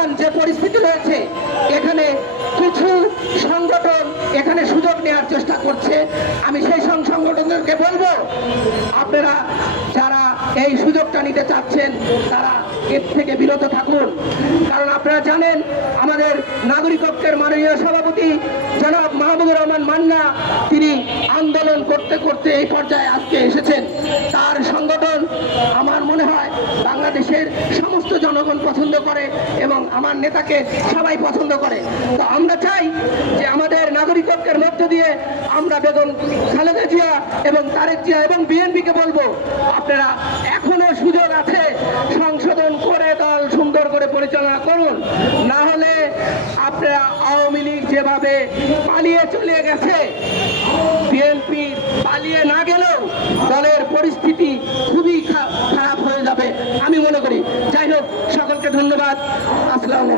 বর্তমান যে পরিস্থিতি রয়েছে, এখানে কিছু সংগঠন এখানে সুযোগ নেওয়ার চেষ্টা করছে। আমি সেই সংগঠনদেরকে বলব, আপনারা যারা এই সুযোগটা নিতে চাচ্ছেন, তারা এর থেকে বিরত থাকুন। কারণ আপনারা জানেন, আমাদের নাগরিকত্বের মাননীয় সভাপতি জনাব মাহমুদুর রহমান মান্না, তিনি আন্দোলন করতে করতে এই পর্যায়ে আজকে এসেছেন। বাংলাদেশের সমস্ত জনগণ পছন্দ করে এবং আমার নেতাকে সবাই পছন্দ করে। তো আমরা চাই যে আমাদের নাগরিকত্বের মধ্য দিয়ে আমরা বেগম খালেদা জিয়া এবং তারেক জিয়া এবং বিএনপিকে বলব, আপনারা এখনও সুযোগ আছে সংশোধন করে দল সুন্দর করে পরিচালনা করুন। না হলে আপনারা আওয়ামী লীগ যেভাবে পালিয়ে চলে গেছে, বিএনপি পালিয়ে না গেলেও ধন্যবাদ। আসসালামু